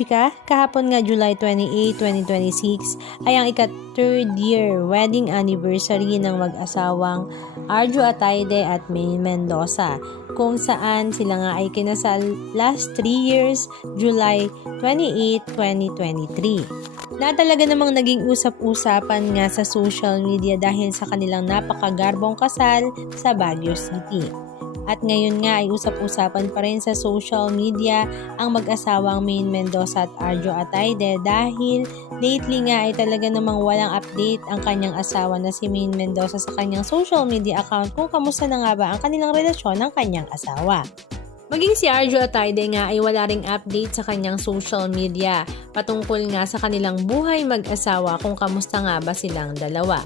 kachika, kahapon nga July 28, 2026 ay ang ika-third year wedding anniversary ng mag-asawang Arjo Atayde at Maine Mendoza, kung saan sila nga ay kinasal last 3 years, July 28, 2023. Na talaga namang naging usap-usapan nga sa social media dahil sa kanilang napakagarbong kasal sa Baguio City. At ngayon nga ay usap-usapan pa rin sa social media ang mag-asawang Maine Mendoza at Arjo Atayde dahil lately nga ay talaga namang walang update ang kanyang asawa na si Maine Mendoza sa kanyang social media account kung kamusta na nga ba ang kanilang relasyon ng kanyang asawa. Maging si Arjo Atayde nga ay wala ring update sa kanyang social media patungkol nga sa kanilang buhay mag-asawa kung kamusta nga ba silang dalawa.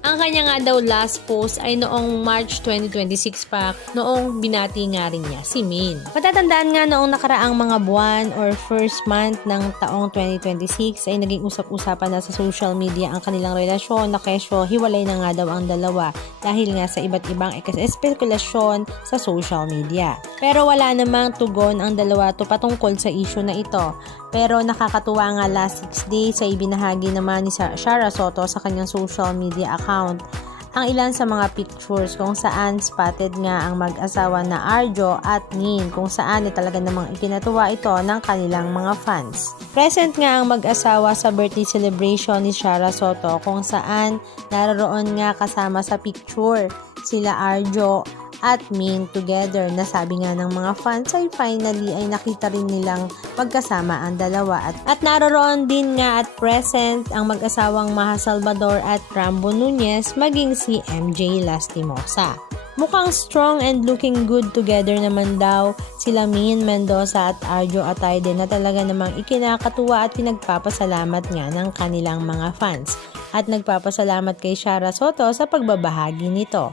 Ang kanya nga daw last post ay noong March 2026 pa, noong binati nga rin niya si Maine. Matatandaan nga noong nakaraang mga buwan or first month ng taong 2026 ay naging usap-usapan na sa social media ang kanilang relasyon na kesyo hiwalay na nga daw ang dalawa dahil nga sa iba't ibang espekulasyon sa social media. Pero wala namang tugon ang dalawa to patungkol sa issue na ito. Pero nakakatuwa nga last 6 days ay ibinahagi naman ni Shara Soto sa kanyang social media account ang ilan sa mga pictures kung saan spotted nga ang mag-asawa na Arjo at Maine kung saan ay talaga namang ikinatuwa ito ng kanilang mga fans. Present nga ang mag-asawa sa birthday celebration ni Shara Soto kung saan naroon nga kasama sa picture sila Arjo at Maine together na sabi nga ng mga fans ay finally ay nakita rin nilang magkasama ang dalawa at naroon din nga at present ang mag-asawang Maha Salvador at Rambo Nunez maging si MJ Lastimosa. Mukhang strong and looking good together naman daw sila Maine Mendoza at Arjo Atayde na talaga namang ikinakatuwa at pinagpapasalamat nga ng kanilang mga fans at nagpapasalamat kay Shara Soto sa pagbabahagi nito.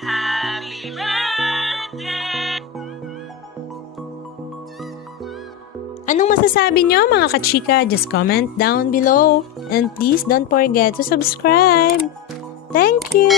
Happy birthday! Anong masasabi nyo mga kachika? Just comment down below. And please don't forget to subscribe. Thank you!